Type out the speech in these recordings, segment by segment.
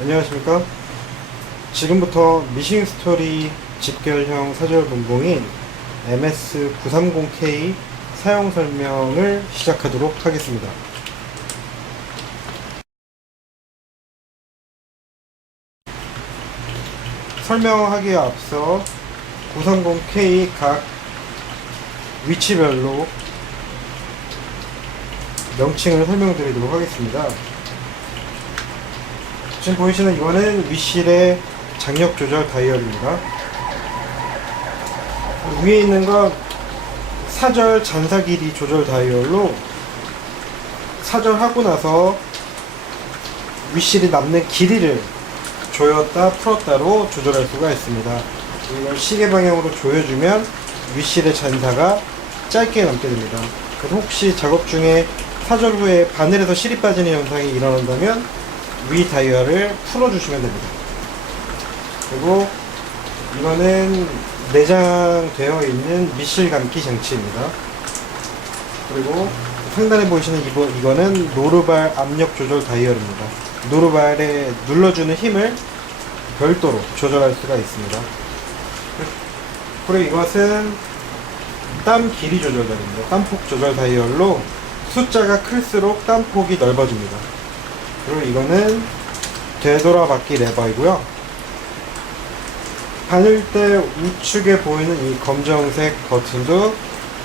안녕하십니까. 지금부터 미싱스토리 직결형 사절 분봉인 MS930K 사용 설명을 시작하도록 하겠습니다. 설명하기에 앞서 930K 각 위치별로 명칭을 설명드리도록 하겠습니다. 지금 보이시는 이거는 위실의 장력 조절 다이얼입니다. 위에 있는 건 사절 잔사 길이 조절 다이얼로 사절하고 나서 위실이 남는 길이를 조였다 풀었다로 조절할 수가 있습니다. 이걸 시계 방향으로 조여주면 위실의 잔사가 짧게 남게 됩니다. 그래서 혹시 작업 중에 사절 후에 바늘에서 실이 빠지는 현상이 일어난다면 위 다이얼을 풀어주시면 됩니다. 그리고 이거는 내장되어 있는 미실 감기 장치입니다. 그리고 상단에 보이시는 이거는 노루발 압력 조절 다이얼입니다. 노루발에 눌러주는 힘을 별도로 조절할 수가 있습니다. 그리고 이것은 땀 길이 조절 다이얼입니다. 땀폭 조절 다이얼로 숫자가 클수록 땀폭이 넓어집니다. 그리고 이거는 되돌아받기 레버이고요. 바늘대 우측에 보이는 이 검정색 버튼도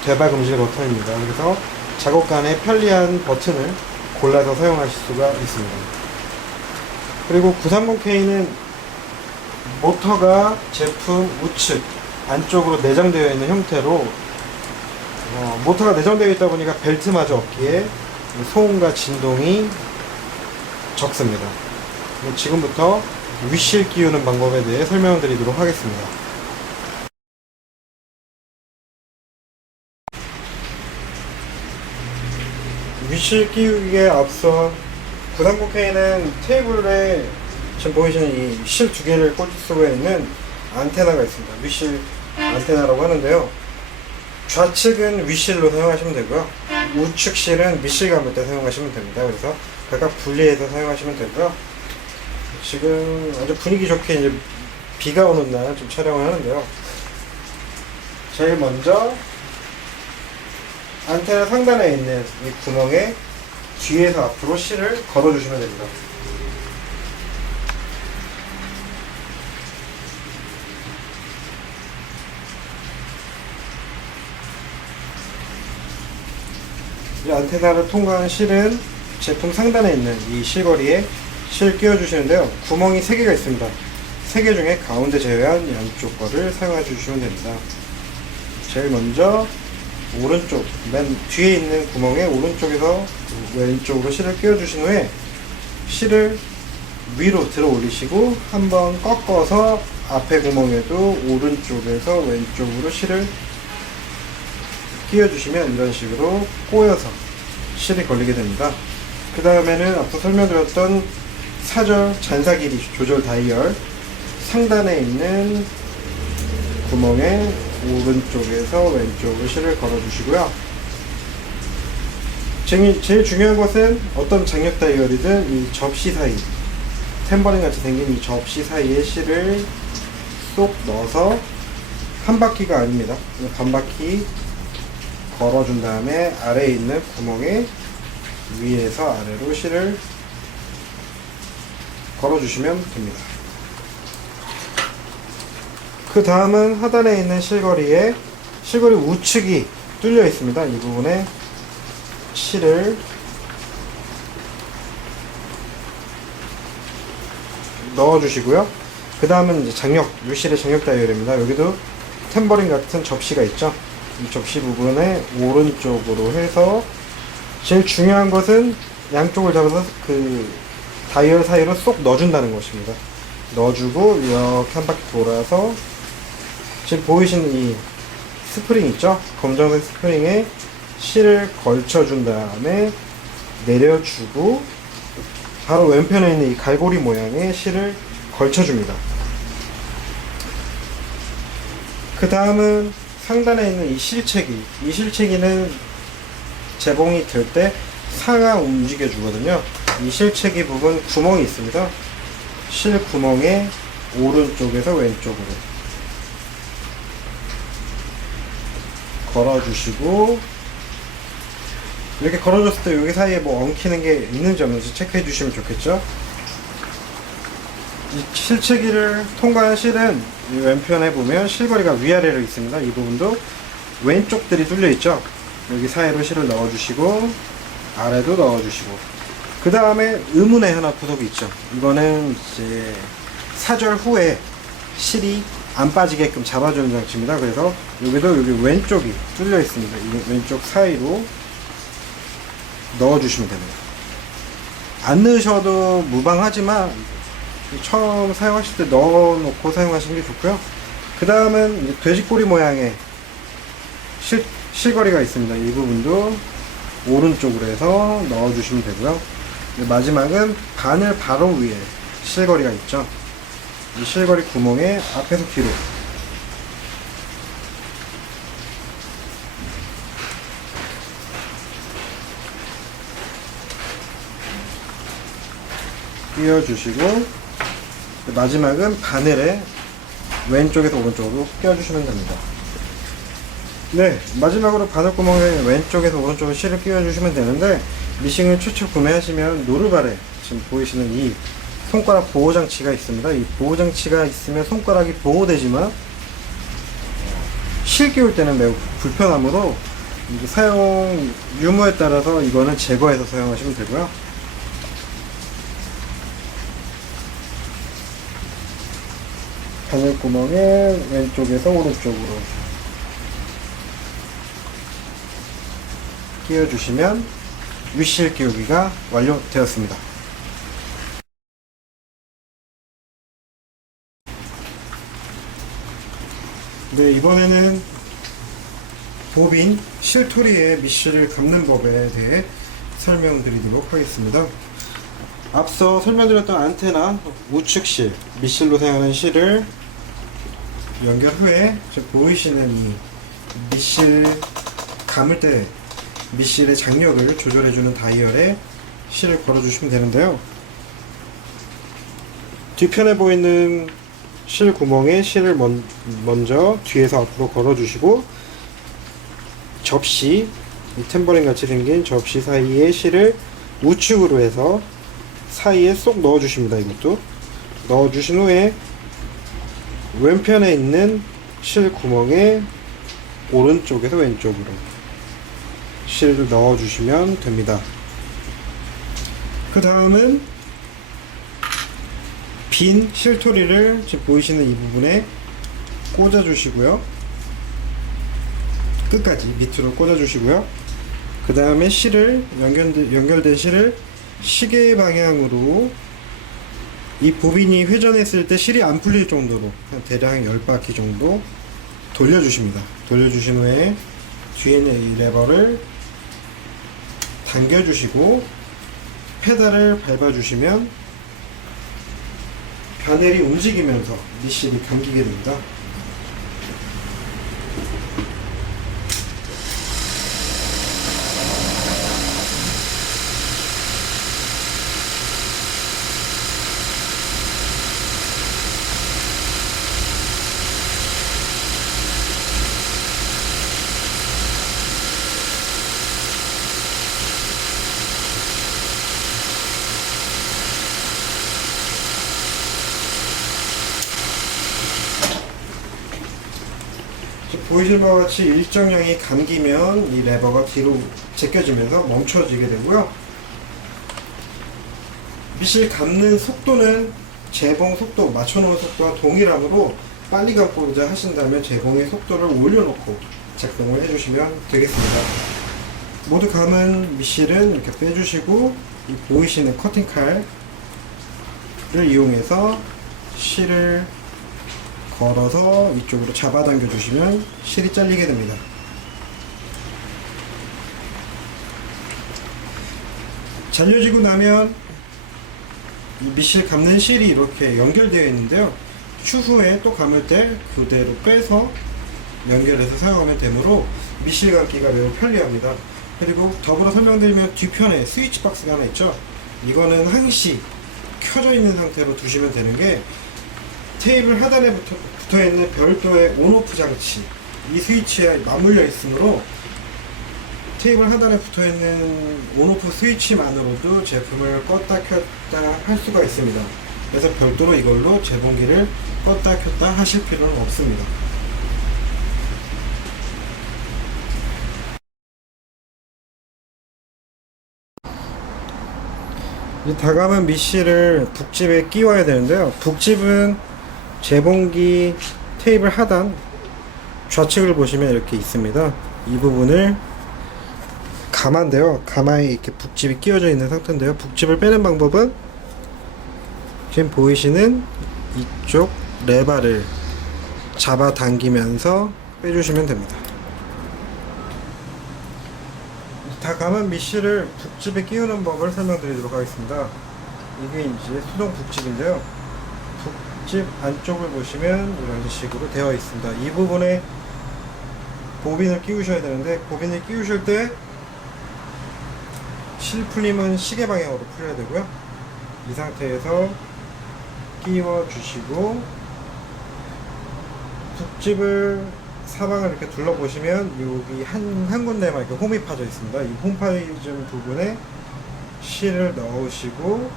되박음질 버튼입니다. 그래서 작업간에 편리한 버튼을 골라서 사용하실 수가 있습니다. 그리고 930K는 모터가 제품 우측 안쪽으로 내장되어 있는 형태로 모터가 내장되어 있다 보니까 벨트마저 없기에 소음과 진동이 적습니다. 지금부터 위실 끼우는 방법에 대해 설명을 드리도록 하겠습니다. 위실 끼우기에 앞서 930K는 테이블에 지금 보이시는 이 실 두 개를 꽂을 수가 있는 안테나가 있습니다. 위실 안테나라고 하는데요. 좌측은 위실로 사용하시면 되고요. 우측 실은 미실 감을 때 사용하시면 됩니다. 그래서 각각 분리해서 사용하시면 되고요. 지금 아주 분위기 좋게 이제 비가 오는 날 좀 촬영을 하는데요. 제일 먼저 안테나 상단에 있는 이 구멍에 뒤에서 앞으로 실을 걸어주시면 됩니다. 이 안테나를 통과한 실은 제품 상단에 있는 이 실거리에 실 끼워주시는데요. 구멍이 3개가 있습니다. 3개 중에 가운데 제외한 양쪽 거를 사용해 주시면 됩니다. 제일 먼저 오른쪽, 맨 뒤에 있는 구멍에 오른쪽에서 왼쪽으로 실을 끼워주신 후에 실을 위로 들어 올리시고 한번 꺾어서 앞에 구멍에도 오른쪽에서 왼쪽으로 실을 끼워주시면 이런 식으로 꼬여서 실이 걸리게 됩니다. 그 다음에는 앞서 설명드렸던 사절 잔사 길이 조절 다이얼 상단에 있는 구멍에 오른쪽에서 왼쪽으로 실을 걸어 주시고요. 제일 중요한 것은 어떤 장력 다이얼이든 이 접시 사이, 탬버린 같이 생긴 이 접시 사이에 실을 쏙 넣어서 한 바퀴가 아닙니다. 반 바퀴 걸어준 다음에 아래에 있는 구멍에 위에서 아래로 실을 걸어주시면 됩니다. 그 다음은 하단에 있는 실거리 우측이 뚫려 있습니다. 이 부분에 실을 넣어주시고요. 그 다음은 이제 위실의 장력 다이얼입니다. 여기도 탬버린 같은 접시가 있죠. 이 접시 부분에 오른쪽으로 해서 제일 중요한 것은 양쪽을 잡아서 그 다이얼 사이로 쏙 넣어준다는 것입니다. 넣어주고 이렇게 한 바퀴 돌아서 지금 보이시는 이 스프링 있죠? 검정색 스프링에 실을 걸쳐준 다음에 내려주고 바로 왼편에 있는 이 갈고리 모양의 실을 걸쳐줍니다. 그 다음은 상단에 있는 이 실체기는 재봉이 될 때 상하 움직여 주거든요. 이 실체기 부분 구멍이 있습니다. 실 구멍의 오른쪽에서 왼쪽으로 걸어주시고, 이렇게 걸어줬을 때 여기 사이에 뭐 엉키는 게 있는지 없는지 체크해 주시면 좋겠죠. 이 실체기를 통과한 실은 이 왼편에 보면 실거리가 위아래로 있습니다. 이 부분도 왼쪽들이 뚫려 있죠. 여기 사이로 실을 넣어 주시고, 아래도 넣어 주시고, 그 다음에 의문에 하나 부속이 있죠. 이거는 이제 사절 후에 실이 안 빠지게끔 잡아주는 장치입니다. 그래서 여기도 여기 왼쪽이 뚫려 있습니다. 이 왼쪽 사이로 넣어주시면 됩니다. 안 넣으셔도 무방하지만 처음 사용하실 때 넣어놓고 사용하시는 게 좋고요. 그 다음은 돼지꼬리 모양의 실거리가 있습니다. 이 부분도 오른쪽으로 해서 넣어주시면 되고요. 마지막은 바늘 바로 위에 실거리가 있죠. 이 실거리 구멍에 앞에서 뒤로 끼워주시고, 마지막은 바늘에 왼쪽에서 오른쪽으로 끼워주시면 됩니다. 네, 마지막으로 바늘구멍에 왼쪽에서 오른쪽으로 실을 끼워주시면 되는데, 미싱을 최초 구매하시면 노루발에 지금 보이시는 이 손가락 보호장치가 있습니다. 이 보호장치가 있으면 손가락이 보호되지만 실 끼울 때는 매우 불편하므로 사용 유무에 따라서 이거는 제거해서 사용하시면 되고요. 바늘구멍에 왼쪽에서 오른쪽으로 끼워주시면 윗실 끼우기가 완료되었습니다. 네, 이번에는 보빈 실토리의 밑실을 감는 법에 대해 설명드리도록 하겠습니다. 앞서 설명드렸던 안테나 우측실, 밑실로 사용하는 실을 연결 후에 지금 보이시는 이 밑실 감을 때 밑실의 장력을 조절해주는 다이얼에 실을 걸어주시면 되는데요. 뒤편에 보이는 실 구멍에 실을 먼저 뒤에서 앞으로 걸어주시고, 접시, 이 탬버린 같이 생긴 접시 사이에 실을 우측으로 해서 사이에 쏙 넣어주십니다. 이것도 넣어주신 후에 왼편에 있는 실 구멍에 오른쪽에서 왼쪽으로 실을 넣어주시면 됩니다. 그 다음은 빈 실토리를 지금 보이시는 이 부분에 꽂아주시고요. 끝까지 밑으로 꽂아주시고요. 그 다음에 실을 연결된 실을 시계 방향으로, 이 보빈이 회전했을 때 실이 안 풀릴 정도로 한 대략 10바퀴 정도 돌려주십니다. 돌려주신 후에 뒤에 있는 이 레버를 당겨주시고 페달을 밟아주시면 바늘이 움직이면서 밑실이 감기게 됩니다. 보이실 바와 같이 일정량이 감기면 이 레버가 뒤로 제껴지면서 멈춰지게 되고요. 밑실 감는 속도는 재봉 속도, 맞춰놓은 속도와 동일하므로 빨리 감고자 하신다면 재봉의 속도를 올려놓고 작동을 해주시면 되겠습니다. 모두 감은 밑실은 이렇게 빼주시고, 이 보이시는 커팅 칼을 이용해서 실을 걸어서 이쪽으로 잡아당겨 주시면 실이 잘리게 됩니다. 잘려지고 나면 이 밑실 감는 실이 이렇게 연결되어 있는데요. 추후에 또 감을 때 그대로 빼서 연결해서 사용하면 되므로 밑실 감기가 매우 편리합니다. 그리고 더불어 설명드리면 뒤편에 스위치 박스가 하나 있죠. 이거는 항시 켜져 있는 상태로 두시면 되는 게, 테이블 하단에 붙어 있는 별도의 온오프 장치, 이 스위치에 맞물려 있으므로 테이블 하단에 붙어 있는 온오프 스위치만으로도 제품을 껐다 켰다 할 수가 있습니다. 그래서 별도로 이걸로 제본기를 껐다 켰다 하실 필요는 없습니다. 이 다감은 미실을 북집에 끼워야 되는데요. 북집은 제본기 테이블 하단 좌측을 보시면 이렇게 있습니다. 이 부분을 가마인데요. 가마에 이렇게 북집이 끼워져 있는 상태인데요. 북집을 빼는 방법은 지금 보이시는 이쪽 레바를 잡아 당기면서 빼주시면 됩니다. 다감은 미실을 북집에 끼우는 법을 설명드리도록 하겠습니다. 이게 이제 수동 북집인데요. 북집 안쪽을 보시면 이런 식으로 되어 있습니다. 이 부분에 보빈을 끼우셔야 되는데, 보빈을 끼우실 때 실풀림은 시계 방향으로 풀려야 되고요. 이 상태에서 끼워 주시고, 북집을 사방을 이렇게 둘러보시면 여기 한 군데만 이렇게 홈이 파져 있습니다. 이 홈 파이즘 부분에 실을 넣으시고,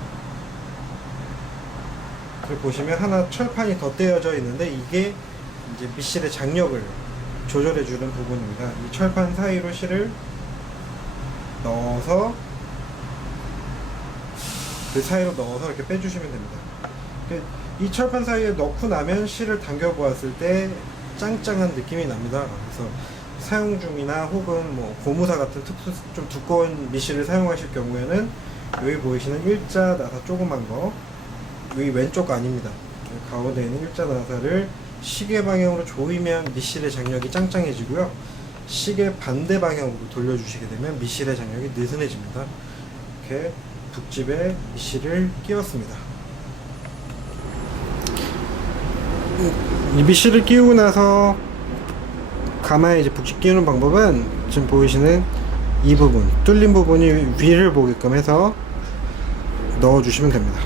그리고 보시면 하나 철판이 더 떼어져 있는데, 이게 이제 미실의 장력을 조절해 주는 부분입니다. 이 철판 사이로 실을 넣어서 그 사이로 넣어서 이렇게 빼주시면 됩니다. 이 철판 사이에 넣고 나면 실을 당겨 보았을 때 짱짱한 느낌이 납니다. 그래서 사용 중이나 혹은 뭐 고무사 같은 좀 두꺼운 미실을 사용하실 경우에는 여기 보이시는 일자 나사 조그만 거, 여기 왼쪽 아닙니다. 가운데 있는 일자 나사를 시계 방향으로 조이면 미실의 장력이 짱짱해지고요. 시계 반대 방향으로 돌려주시게 되면 미실의 장력이 느슨해집니다. 이렇게 북집에 미실을 끼웠습니다. 이 미실을 끼우고 나서 가마에 이제 북집 끼우는 방법은 지금 보이시는 이 부분, 뚫린 부분이 위를 보게끔 해서 넣어주시면 됩니다.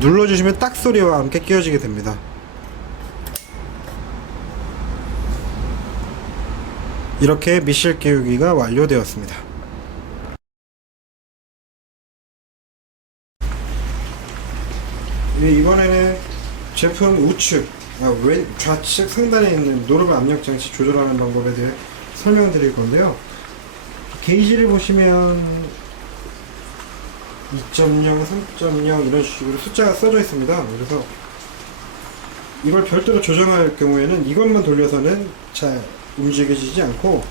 눌러주시면 딱 소리와 함께 끼워지게 됩니다. 이렇게 미실 끼우기가 완료되었습니다. 이번에는 제품 우측, 좌측 상단에 있는 노르브 압력 장치 조절하는 방법에 대해 설명드릴 건데요. 게이지를 보시면 2.0, 3.0 이런 식으로 숫자가 써져 있습니다. 그래서 이걸 별도로 조정할 경우에는 이것만 돌려서는 잘 움직여지지 않고,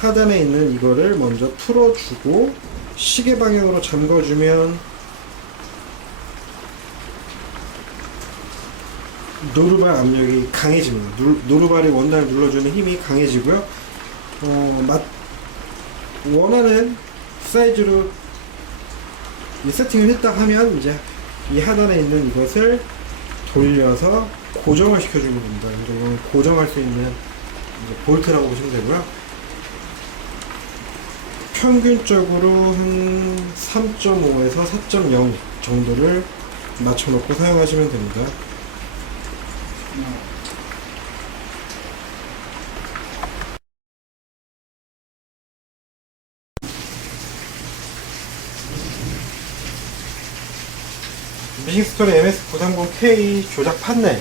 하단에 있는 이거를 먼저 풀어주고 시계 방향으로 잠궈주면 노루발 압력이 강해집니다. 노루발이 원단을 눌러주는 힘이 강해지고요. 원하는 사이즈로 이 세팅을 했다 하면 이제 이 하단에 있는 이것을 돌려서 고정을 시켜주면 됩니다. 이건 고정할 수 있는 이제 볼트라고 보시면 되고요. 평균적으로 한 3.5에서 4.0 정도를 맞춰놓고 사용하시면 됩니다. 미싱스토리 MS930K 조작 판넬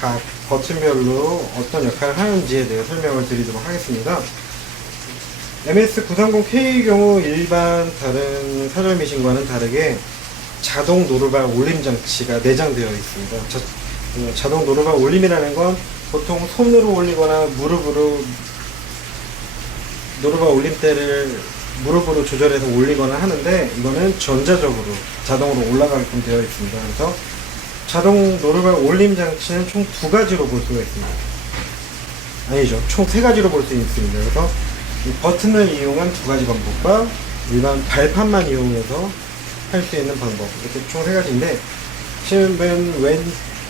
각 버튼별로 어떤 역할을 하는지에 대해 설명을 드리도록 하겠습니다. MS930K의 경우 일반 다른 사절 미싱과는 다르게 자동 노루발 올림 장치가 내장되어 있습니다. 자동 노루발 올림이라는 건 보통 손으로 올리거나 무릎으로 노루발 올림대를 무릎으로 조절해서 올리거나 하는데, 이거는 전자적으로 자동으로 올라가게끔 되어 있습니다. 그래서 자동 노루발 올림 장치는 총 2가지로 볼 수가 있습니다. 아니죠, 총 3가지로 볼 수 있습니다. 그래서 이 버튼을 이용한 2가지 방법과 일반 발판만 이용해서 할 수 있는 방법, 이렇게 총 3가지인데, 지금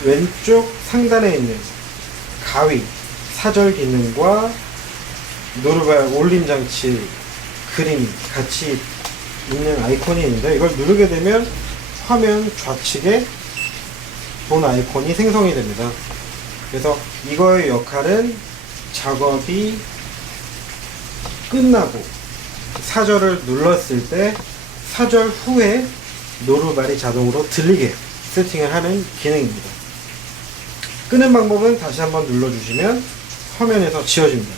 왼쪽 상단에 있는 가위 사절 기능과 노루발 올림 장치 그림이 같이 있는 아이콘이 있는데 이걸 누르게 되면 화면 좌측에 본 아이콘이 생성이 됩니다. 그래서 이거의 역할은 작업이 끝나고 사절을 눌렀을 때 사절 후에 노루발이 자동으로 들리게 세팅을 하는 기능입니다. 끄는 방법은 다시 한번 눌러주시면 화면에서 지워집니다.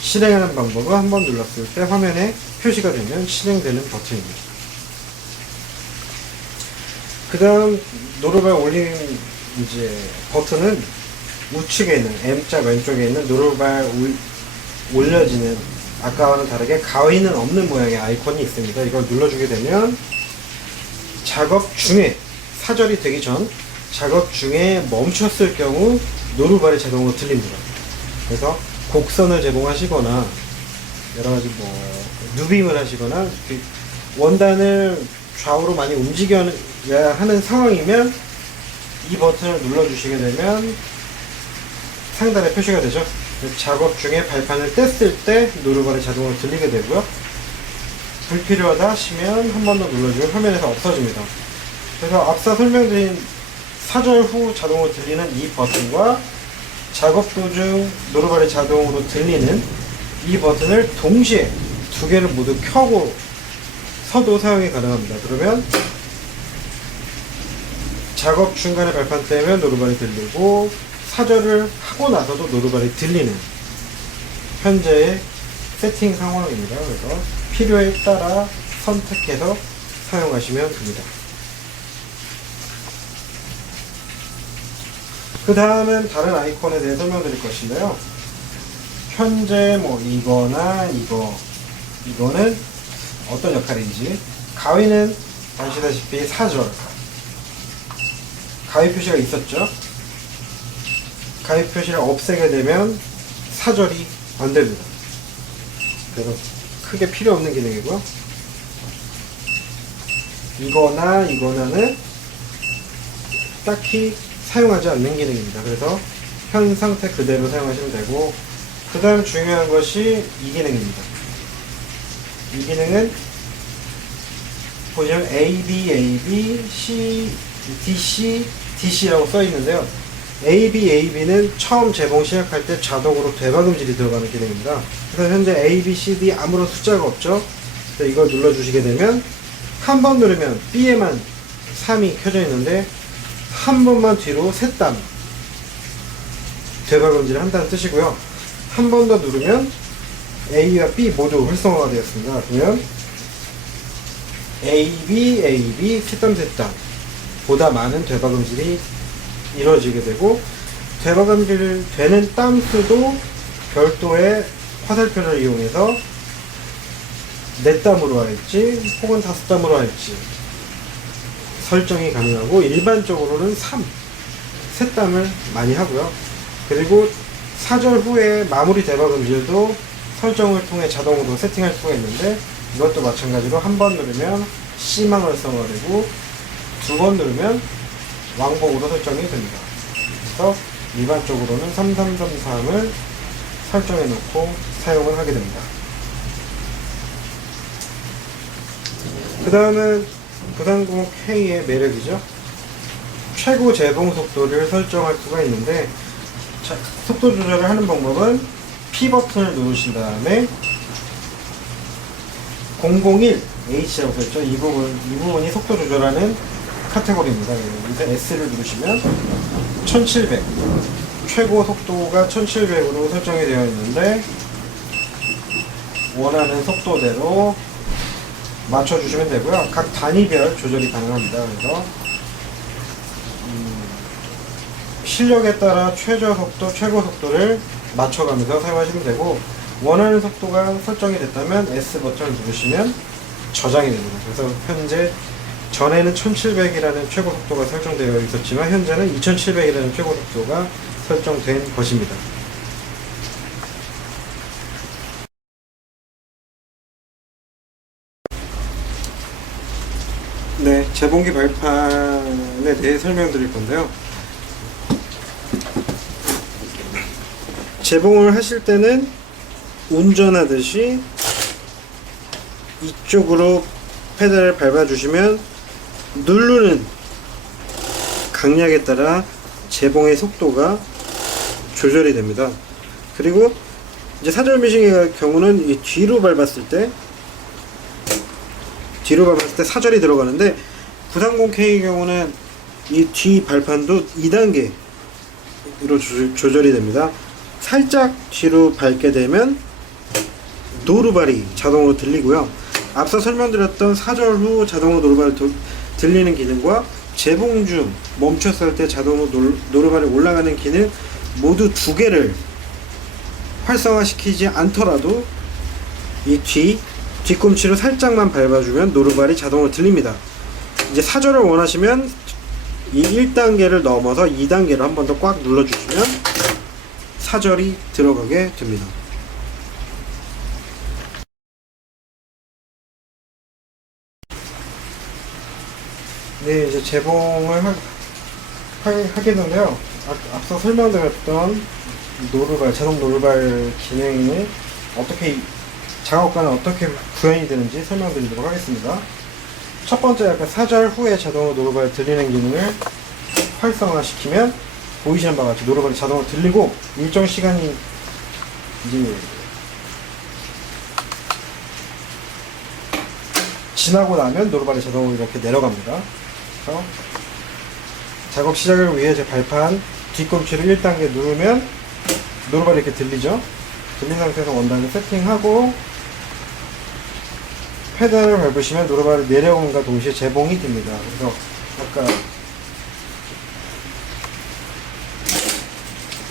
실행하는 방법은 한번 눌렀을 때 화면에 표시가 되면 실행되는 버튼입니다. 그 다음 노루발 올림 이제 버튼은 우측에 있는 M자 왼쪽에 있는 노루발 올려지는 아까와는 다르게 가위는 없는 모양의 아이콘이 있습니다. 이걸 눌러주게 되면 작업 중에 사절이 되기 전 작업 중에 멈췄을 경우 노루발이 자동으로 들립니다. 그래서 곡선을 제공하시거나 여러가지 누빔을 하시거나 원단을 좌우로 많이 움직여야 하는 상황이면 이 버튼을 눌러주시게 되면 상단에 표시가 되죠. 작업 중에 발판을 뗐을 때 노루발이 자동으로 들리게 되고요. 불필요하다 하시면 한 번 더 눌러주면 화면에서 없어집니다. 그래서 앞서 설명드린 사절 후 자동으로 들리는 이 버튼과 작업 도중 노루발이 자동으로 들리는 이 버튼을 동시에 두 개를 모두 켜고 서도 사용이 가능합니다. 그러면 작업 중간에 발판 떼면 노루발이 들리고 사절을 하고 나서도 노루발이 들리는 현재의 세팅 상황입니다. 그래서 필요에 따라 선택해서 사용하시면 됩니다. 그 다음은 다른 아이콘에 대해 설명드릴 것인데요. 현재 이거나 이거는 어떤 역할인지, 가위는 아시다시피 사절 가위 표시가 있었죠. 가위 표시를 없애게 되면 사절이 안됩니다. 그래서 크게 필요 없는 기능이고요. 이거나는 딱히 사용하지 않는 기능입니다. 그래서 현 상태 그대로 사용하시면 되고, 그 다음 중요한 것이 이 기능입니다. 이 기능은 보시면 AB, C, DC, DC라고 써 있는데요. AB는 처음 재봉 시작할 때 자동으로 되박음질이 들어가는 기능입니다. 그래서 현재 A, B, C, D 아무런 숫자가 없죠. 그래서 이걸 눌러주시게 되면 한 번 누르면 B에만 3이 켜져 있는데 한 번만 뒤로 셋단 되박음질을 한다는 뜻이고요. 한 번 더 누르면 A와 B 모두 활성화가 되었습니다. 그러면 AB, 셋단 보다 많은 되박음질이 이루어지게 되고, 되박음질 되는 땀수도 별도의 화살표를 이용해서 4땀으로 할지 혹은 5땀으로 할지 설정이 가능하고, 일반적으로는 3땀을 많이 하고요. 그리고 사절 후에 마무리 되박음질도 설정을 통해 자동으로 세팅할 수가 있는데, 이것도 마찬가지로 한 번 누르면 C만 활성화가 되고 두 번 누르면 왕복으로 설정이 됩니다. 그래서 일반적으로는 3333을 설정해 놓고 사용을 하게 됩니다. 그 다음은 부단구목 K의 매력이죠. 최고 재봉 속도를 설정할 수가 있는데, 속도 조절을 하는 방법은 P 버튼을 누르신 다음에 001H라고 써있죠. 이 부분이 속도 조절하는 카테고리입니다. 여기서 S를 누르시면 1700, 최고 속도가 1700으로 설정이 되어 있는데, 원하는 속도대로 맞춰주시면 되고요. 각 단위별 조절이 가능합니다. 그래서 실력에 따라 최저 속도, 최고 속도를 맞춰가면서 사용하시면 되고, 원하는 속도가 설정이 됐다면 S 버튼을 누르시면 저장이 됩니다. 그래서 현재 전에는 1700이라는 최고 속도가 설정되어 있었지만 현재는 2700이라는 최고 속도가 설정된 것입니다. 네, 재봉기 발판에 대해 설명드릴 건데요. 재봉을 하실 때는 운전하듯이 이쪽으로 페달을 밟아주시면 누르는 강약에 따라 제봉의 속도가 조절이 됩니다. 그리고 이제 사절 미싱의 경우는 이 뒤로 밟았을 때 사절이 들어가는데 930K의 경우는 이 뒤 발판도 2단계로 조절이 됩니다. 살짝 뒤로 밟게 되면 노루발이 자동으로 들리고요. 앞서 설명드렸던 사절 후 자동으로 노루발이 들리는 기능과 재봉 중 멈췄을 때 자동으로 노루발이 올라가는 기능 모두 두 개를 활성화시키지 않더라도 이 뒤꿈치로 살짝만 밟아주면 노루발이 자동으로 들립니다. 이제 사절을 원하시면 이 1단계를 넘어서 2단계로 한 번 더 꽉 눌러주시면 사절이 들어가게 됩니다. 네, 이제 재봉을 하게 되는데요. 앞서 설명드렸던 자동 노루발 기능이 어떻게 작업과는 어떻게 구현이 되는지 설명드리도록 하겠습니다. 첫 번째, 약간 사절 후에 자동으로 노루발이 들리는 기능을 활성화시키면 보이시는 바와 같이 노루발이 자동으로 들리고 일정 시간이 이제 지나고 나면 노루발이 자동으로 이렇게 내려갑니다. 그래서 작업 시작을 위해 제 발판 뒤꿈치를 1단계 누르면 노루발이 이렇게 들리죠. 들린 상태에서 원단을 세팅하고 페달을 밟으시면 노루발이 내려옴과 동시에 재봉이 됩니다. 그래서 아까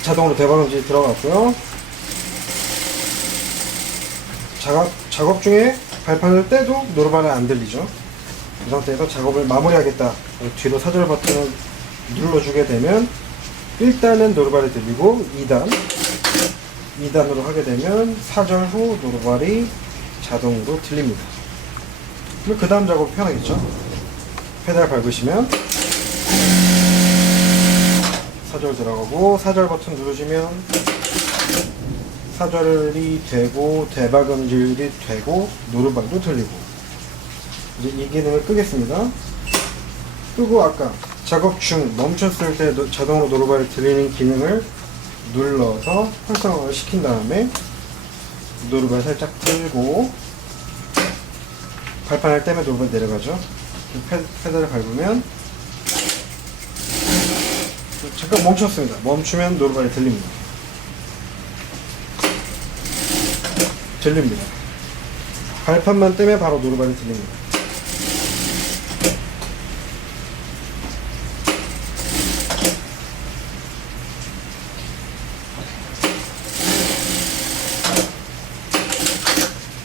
자동으로 대박음질이 들어갔고요. 작업 중에 발판을 떼도 노루발은 안 들리죠. 이 상태에서 작업을 마무리하겠다. 뒤로 사절 버튼을 눌러주게 되면 1단은 노루발이 들리고 2단으로 하게 되면 사절 후 노루발이 자동으로 들립니다. 그 다음 작업 편하겠죠. 페달 밟으시면 사절 들어가고 사절 버튼 누르시면 사절이 되고 대박음질이 되고 노루발도 들리고 이제 이 기능을 끄겠습니다. 끄고 아까 작업 중 멈췄을 때 자동으로 노루발이 들리는 기능을 눌러서 활성화를 시킨 다음에 노루발 살짝 들고 발판을 떼면 노루발 내려가죠. 페달을 밟으면 잠깐 멈췄습니다. 멈추면 노루발이 들립니다. 발판만 떼면 바로 노루발이 들립니다.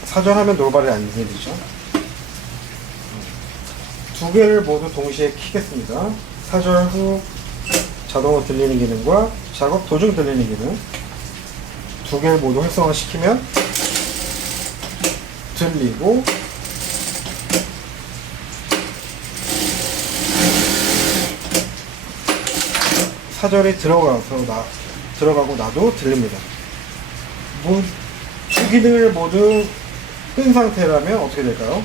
사절하면 노루발이 안 들리죠. 두 개를 모두 동시에 켜겠습니다. 사절 후 자동으로 들리는 기능과 작업 도중 들리는 기능 두 개를 모두 활성화시키면 들리고 사절이 들어가고 나도 들립니다. 두 기능을 모두 끈 상태라면 어떻게 될까요?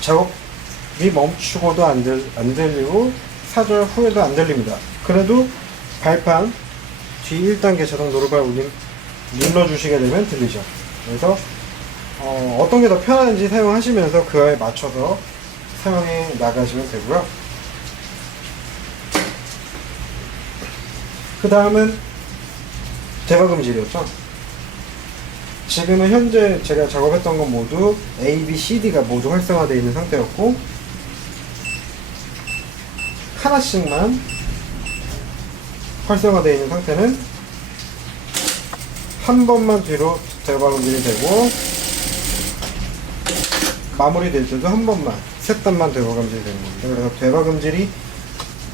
작업이 멈추고도 안 들리고 사절 후에도 안 들립니다. 그래도 발판 뒤 1단계 자동 노루발 눌러주시게 되면 들리죠. 그래서 어떤 게 더 편한지 사용하시면서 그에 맞춰서 사용해 나가시면 되고요. 그 다음은 대박음질이었죠. 지금은 현재 제가 작업했던 건 모두 A, B, C, D가 모두 활성화되어 있는 상태였고 하나씩만 활성화되어 있는 상태는 한 번만 뒤로 대박음질이 되고 마무리될 때도 한 번만 셋 단만 대박음질이 되는 겁니다. 그래서 대박음질이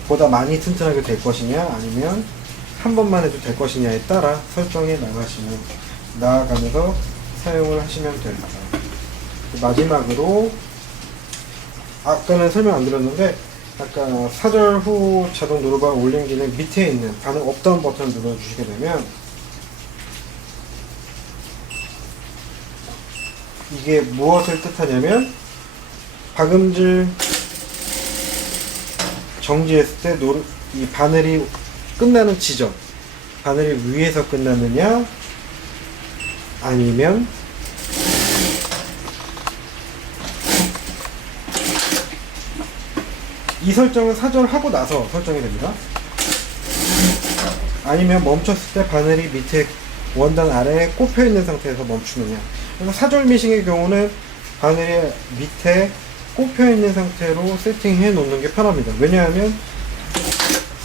보다 많이 튼튼하게 될 것이냐 아니면 한 번만 해도 될 것이냐에 따라 설정해 나아가면서 사용을 하시면 됩니다. 마지막으로 아까는 설명 안 드렸는데 아까 사절 후 자동 노루발 올림 기능 밑에 있는 반응 업다운 버튼을 눌러주시게 되면 이게 무엇을 뜻하냐면 박음질 정지했을 때 이 바늘이 끝나는 지점, 바늘이 위에서 끝나느냐 아니면 이 설정은 사절하고 나서 설정이 됩니다. 아니면 멈췄을 때 바늘이 밑에 원단 아래에 꼽혀 있는 상태에서 멈추느냐. 그래서 사절 미싱의 경우는 바늘이 밑에 꼽혀 있는 상태로 세팅해 놓는 게 편합니다. 왜냐하면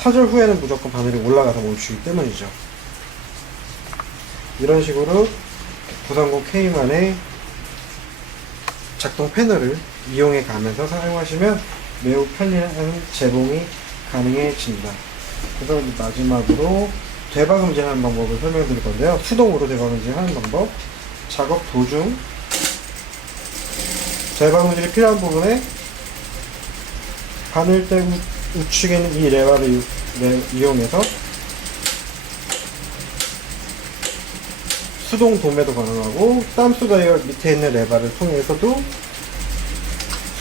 사절 후에는 무조건 바늘이 올라가서 멈추기 때문이죠. 이런 식으로 930K만의 작동 패널을 이용해 가면서 사용하시면 매우 편리한 재봉이 가능해집니다. 그래서 마지막으로 되박음질하는 방법을 설명드릴 건데요. 수동으로 되박음질하는 방법. 작업 도중 되박음질이 필요한 부분에 바늘대 우측에 있는 이 레버를 이용해서 수동 도매도 가능하고 땀수 다이얼 밑에 있는 레버를 통해서도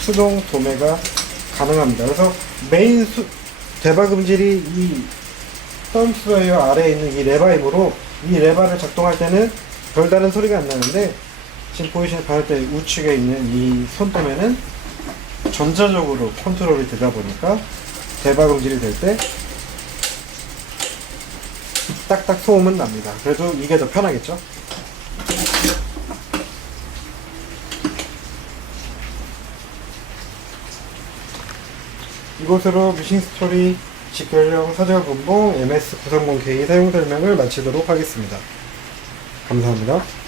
수동 도매가 가능합니다. 그래서 메인 되박음질이 이 땀수 다이얼 아래에 있는 이 레버이므로 이 레버를 작동할 때는 별다른 소리가 안 나는데 지금 보이시는 바늘대 우측에 있는 이 손도매는 전자적으로 컨트롤이 되다 보니까 되박음질이 될 때 딱딱 소음은 납니다. 그래도 이게 더 편하겠죠? 이곳으로 미싱스토리 직결형 사절 분봉 MS930K 사용 설명을 마치도록 하겠습니다. 감사합니다.